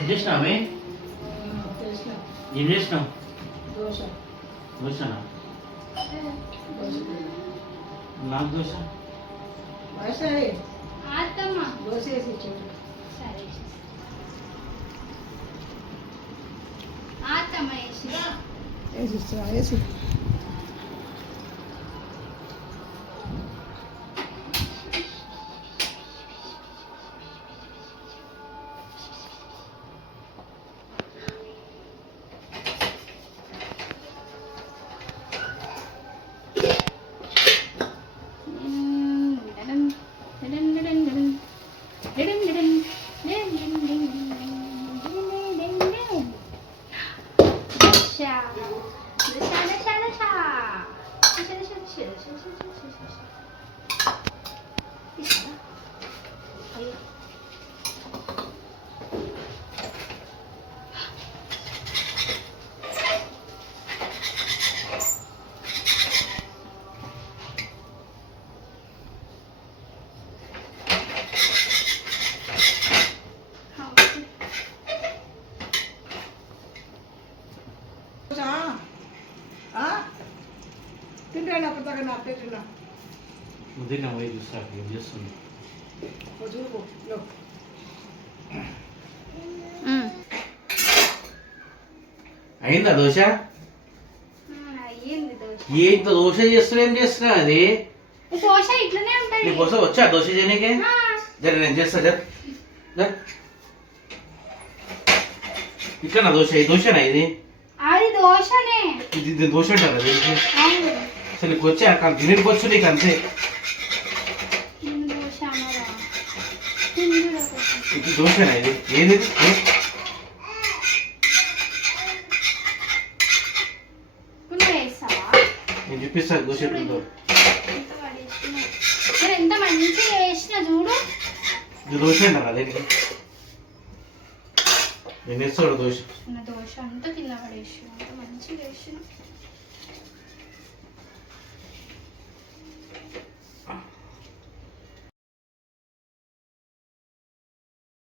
ఏం చేసినావే? ఏం చేసినావు? దోశనా? నాకు దోశ దోశ వేసి ఇచ్చాడు. వేసి తింటాను అప్పటిదాకా నా పెట్టినా ఉదయం పోయి చూస్తా ఏం చేస్తుంది. చూడుకో అయిందా దోశ? ఏంత దోశ చేస్తున్నా ఏం చేస్తున్నా అది దోశ ఇట్లనే ఉంటది. నీకోసం వచ్చా దోశ చేయనీకే? జర నేను చేస్తా జర ఇట్లా దోశ దోశనా ఇది? అది దోశనే. ఇది దోశ అంటారా దీనికి? అవును అసలు నీకు వచ్చా తినేకి వచ్చు నీకు అంతే. దోశ అనరా? ఇది దోశనా ఇది? ఏది నేను చూపిస్తాను దోశ ఎట్లుందో. ఎంత మంచిగా వేసిన చూడు. ఇది దోశ అంటారా దీనికి? నేను వేస్తాడు దోశ. దోశ అంతా కింద పడేసి అంత మంచిగా వేసిన.